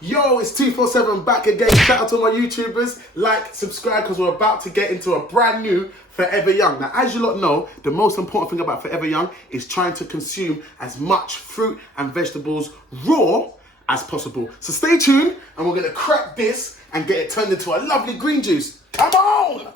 Yo, it's 247 back again. Shout out to my YouTubers. Like, subscribe, because we're about to get into a brand new Forever Young. Now, as you lot know, the most important thing about Forever Young is trying to consume as much fruit and vegetables raw as possible. So stay tuned, and we're gonna crack this and get it turned into a lovely green juice. Come on!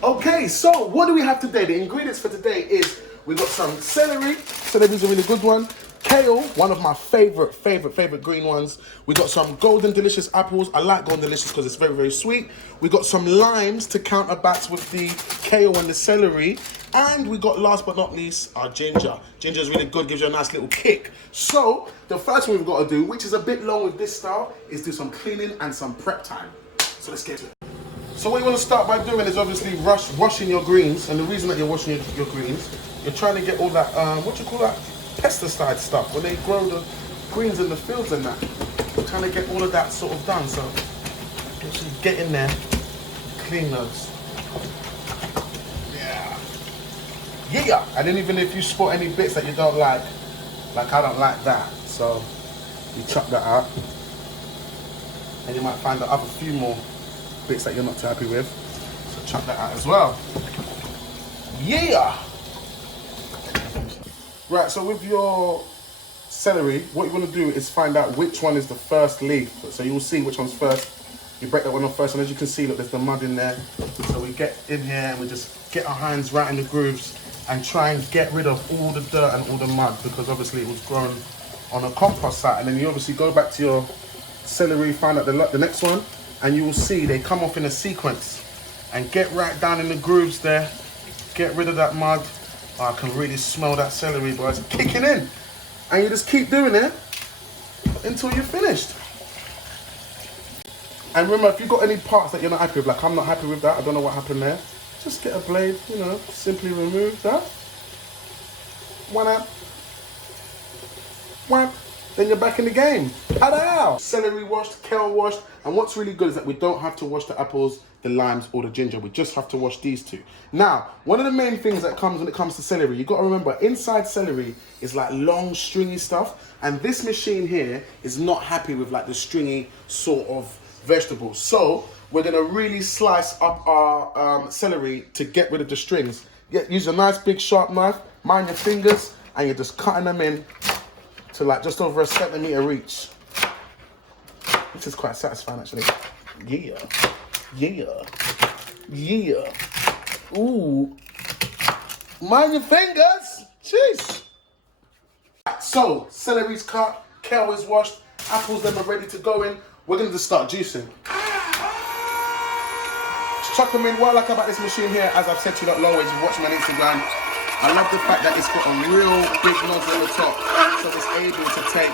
Okay, so what do we have today? The ingredients for today is we got some celery. Celery's a really good one. Kale, one of my favorite green ones. We got some golden delicious apples. I like golden delicious because it's very sweet. We got some limes to counterbalance with the kale and the celery. And we got, last but not least, our ginger. Ginger is really good, gives you a nice little kick. So the first thing we've got to do, which is a bit long with this style, is do some cleaning and some prep time. So let's get to it. So what you want to start by doing is obviously washing your greens. And the reason that you're washing your greens, you're trying to get all that, what do you call that? Pesticide stuff. When they grow the greens in the fields and that. You're trying to get all of that sort of done. So actually get in there, clean those. Yeah. And then even if you spot any bits that you don't like I don't like that. So you chop that out. And you might find the other few more bits that you're not too happy with, so chop that out as well. Yeah! Right, so with your celery, what you want to do is find out which one is the first leaf. So you'll see which one's first. You break that one off first, and as you can see, look, there's the mud in there. So we get in here and we just get our hands right in the grooves and try and get rid of all the dirt and all the mud, because obviously it was grown on a compost site. And then you obviously go back to your celery, find out the next one, and you will see they come off in a sequence. And get right down in the grooves there. Get rid of that mud. Oh, I can really smell that celery, boys. It's kicking in. And you just keep doing it until you're finished. And remember, if you've got any parts that you're not happy with, like I'm not happy with that, I don't know what happened there, just get a blade, you know, simply remove that. Whap. Then you're back in the game. Ta-da! Celery washed, kale washed, and what's really good is that we don't have to wash the apples, the limes, or the ginger. We just have to wash these two. Now, one of the main things that comes when it comes to celery, you've got to remember, inside celery is like long, stringy stuff, and this machine here is not happy with like the stringy sort of vegetables. So we're gonna really slice up our celery to get rid of the strings. Use a nice big sharp knife, mind your fingers, and you're just cutting them in to like just over a centimetre each. This is quite satisfying actually. Yeah. Ooh. Mind your fingers. Jeez. So, celery's cut, kale is washed, apples then are ready to go in. We're gonna just start juicing. Just chuck them in. What I like about this machine here, as I've said to you lot always, you watch me on Instagram, I love the fact that it's got a real big nozzle at the top, so it's able to take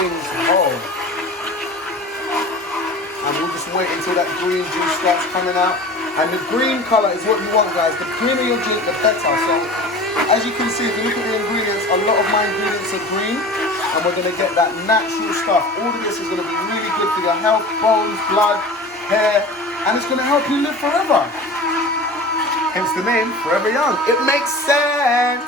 things whole. And we'll just wait until that green juice starts coming out. And the green colour is what you want, guys. The greener your drink, the better. So, as you can see, if you look at the ingredients, a lot of my ingredients are green, and we're going to get that natural stuff. All of this is going to be really good for your health, bones, blood, hair, and it's going to help you live forever. Hence the name, Forever Young. It makes sense.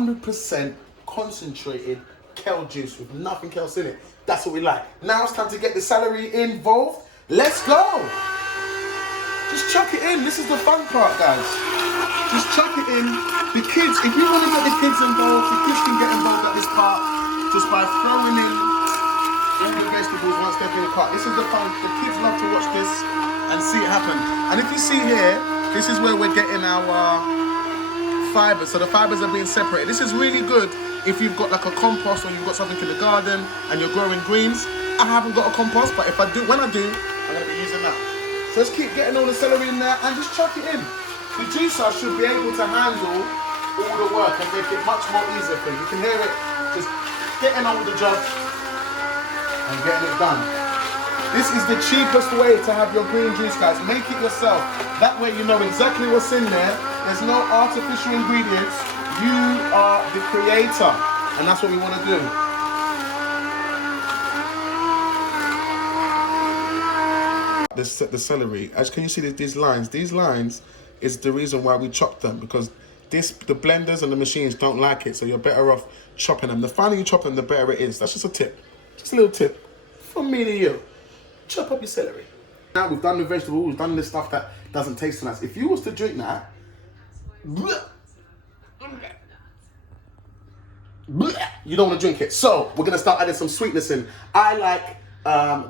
100% concentrated kale juice with nothing else in it. That's what we like. Now it's time to get the celery involved. Let's go. Just chuck it in. This is the fun part, guys. Just chuck it in. The kids, if you want to get the kids involved, the kids can get involved at this part just by throwing in all the vegetables once they've been cut. This is the fun. The kids love to watch this and see it happen. And if you see here, this is where we're getting our fibers. So the fibers are being separated. This is really good if you've got like a compost or you've got something in the garden and you're growing greens. I haven't got a compost, but if I do, when I do, I'm going to be using that. So let's keep getting all the celery in there and just chuck it in. The juicer should be able to handle all the work and make it much more easier for you. You can hear it just getting on with the job and getting it done. This is the cheapest way to have your green juice, guys. Make it yourself. That way you know exactly what's in there. There's no artificial ingredients. You are the creator, and that's what we want to do. The celery, as can you see these lines? These lines is the reason why we chop them, because the blenders and the machines don't like it, so you're better off chopping them. The finer you chop them, the better it is. That's just a tip, just a little tip from me to you. Chop up your celery. Now we've done the vegetables, we've done this stuff that doesn't taste so nice. If you was to drink that, you don't want to drink it. So we're gonna start adding some sweetness in. I like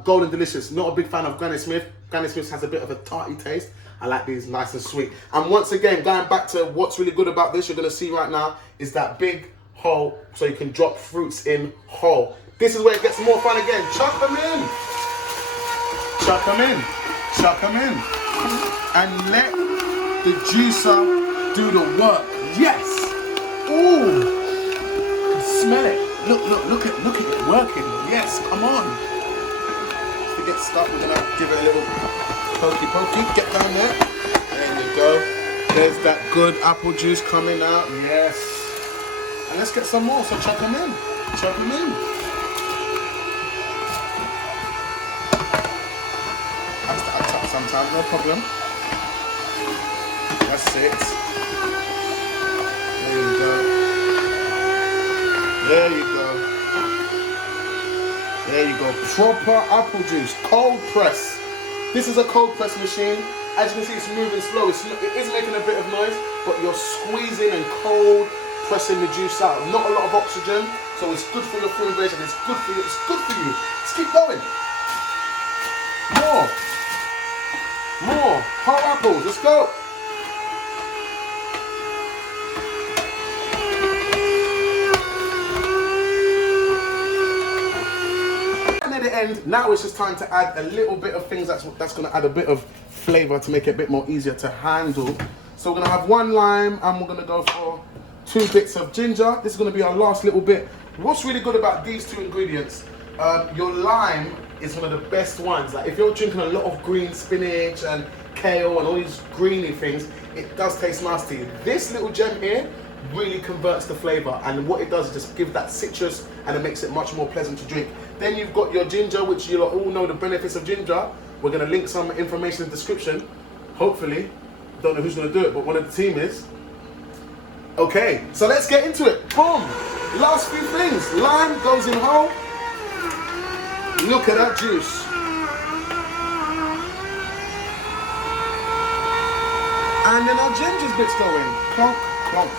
Golden Delicious. Not a big fan of Granny Smith. Granny Smith has a bit of a tarty taste. I like these nice and sweet. And once again, going back to what's really good about this, you're gonna see right now, is that big hole so you can drop fruits in whole. This is where it gets more fun again. Chuck them in. Chuck them in. Chuck them in. And let the juicer do the work. Yes. Ooh. Smell it. Look at it working. Yes, come on. If we get stuck, we're gonna give it a little pokey. Get down there. There you go. There's that good apple juice coming out. Yes. And let's get some more. So chuck them in. Chuck them in. I tap sometimes, no problem. That's it. There you go. There you go. There you go. Proper apple juice. Cold press. This is a cold press machine. As you can see, it's moving slow. It is making a bit of noise, but you're squeezing and cold pressing the juice out. Not a lot of oxygen, so it's good for your formulation. It's good for you. It's good for you. Let's keep going. More. Whole apples. Let's go. End. Now it's just time to add a little bit of things that's going to add a bit of flavor to make it a bit more easier to handle. So we're going to have 1 lime and we're going to go for 2 bits of ginger. This is going to be our last little bit. What's really good about these 2 ingredients, your lime is one of the best ones. Like if you're drinking a lot of green spinach and kale and all these greeny things, it does taste nasty. This little gem here really converts the flavor, and what it does is just give that citrus and it makes it much more pleasant to drink. Then you've got your ginger, which you all know the benefits of ginger. We're going to link some information in the description. Hopefully, don't know who's going to do it, but one of the team is. Okay, so let's get into it. Boom! Last few things. Lime goes in whole. Look at that juice. And then our ginger's bits go in. Clonk, clonk.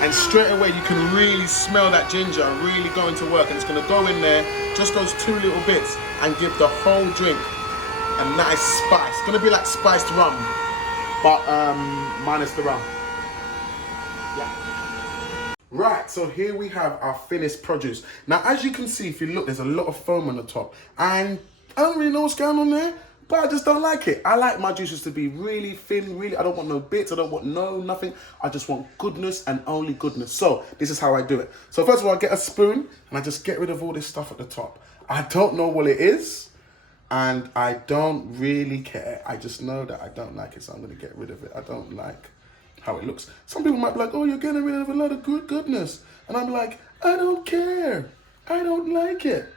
And straight away you can really smell that ginger really going to work, and it's going to go in there, just those 2 little bits, and give the whole drink a nice spice. It's going to be like spiced rum, but minus the rum. Yeah. Right, so here we have our finished produce. Now as you can see, if you look, there's a lot of foam on the top, and I don't really know what's going on there, but I just don't like it. I like my juices to be really thin, really. I don't want no bits, I don't want nothing. I just want goodness and only goodness. So this is how I do it. So first of all, I get a spoon and I just get rid of all this stuff at the top. I don't know what it is and I don't really care. I just know that I don't like it, so I'm gonna get rid of it. I don't like how it looks. Some people might be like, oh, you're getting rid of a lot of goodness. And I'm like, I don't care. I don't like it.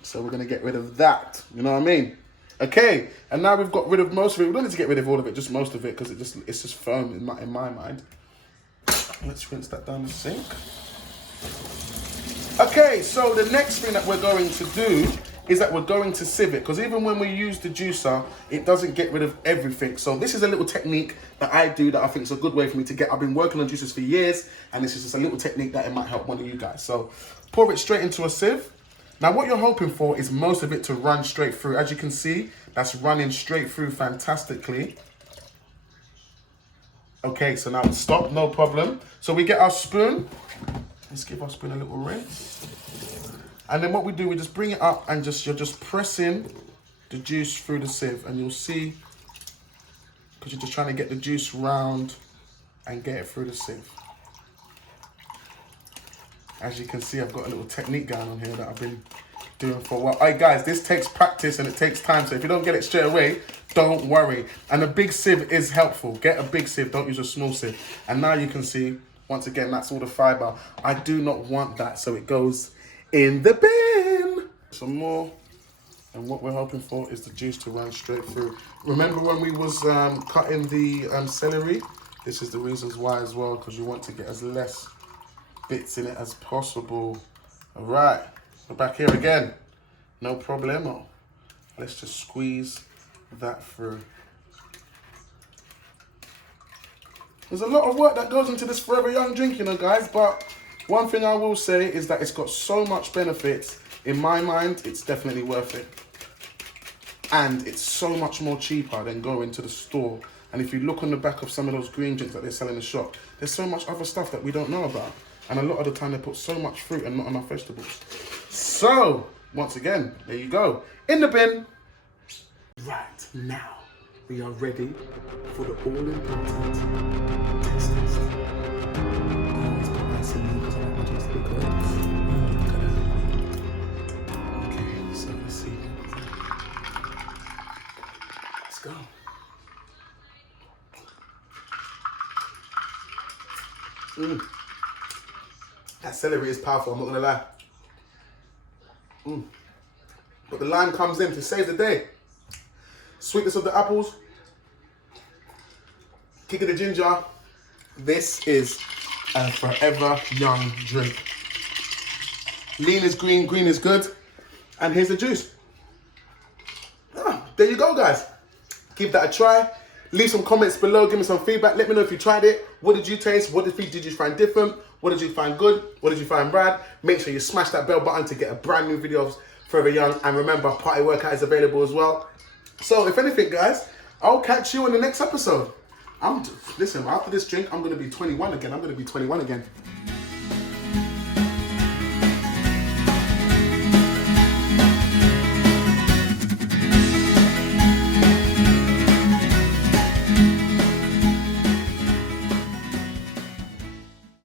So we're gonna get rid of that, you know what I mean? Okay, and now we've got rid of most of it. We don't need to get rid of all of it, just most of it, because it's just foam in my mind. Let's rinse that down the sink. Okay, so the next thing that we're going to do is that we're going to sieve it, because even when we use the juicer, it doesn't get rid of everything. So this is a little technique that I do that I think is a good way for me to get. I've been working on juicers for years, and this is just a little technique that it might help one of you guys. So pour it straight into a sieve. Now what you're hoping for is most of it to run straight through. As you can see, that's running straight through fantastically. Okay, so now stop, no problem. So we get our spoon. Let's give our spoon a little rinse. And then what we do, we just bring it up and you're just pressing the juice through the sieve, and you'll see, because you're just trying to get the juice round and get it through the sieve. As you can see, I've got a little technique going on here that I've been doing for a while. Hey guys, this takes practice and it takes time, so if you don't get it straight away, Don't worry. And a big sieve is helpful. Get a big sieve, don't use a small sieve. And now you can see, once again, that's all the fibre. I do not want that, so it goes in the bin. Some more. And what we're hoping for is the juice to run straight through. Remember when we was cutting the celery? This is the reasons why as well, because you want to get as less bits in it as possible. All right, we're back here again. No problemo. Let's just squeeze that through. There's a lot of work that goes into this Forever Young drink, you know, guys, but one thing I will say is that it's got so much benefits. In my mind, it's definitely worth it. And it's so much more cheaper than going to the store. And if you look on the back of some of those green drinks that they sell in the shop, there's so much other stuff that we don't know about. And a lot of the time they put so much fruit and not enough vegetables. So, once again, there you go. In the bin. Right, now we are ready for the all-important test. Okay, so let's see. Let's go. That celery is powerful, I'm not gonna lie. But the lime comes in to save the day. Sweetness of the apples, kick of the ginger. This is a Forever Young drink. Lean is green, green is good. And here's the juice. There you go, guys. Give that a try. Leave some comments below, give me some feedback. Let me know if you tried it. What did you taste? What did you find different? What did you find good? What did you find bad? Make sure you smash that bell button to get a brand new video of Forever Young. And remember, party workout is available as well. So if anything, guys, I'll catch you in the next episode. Listen, after this drink, I'm going to be 21 again.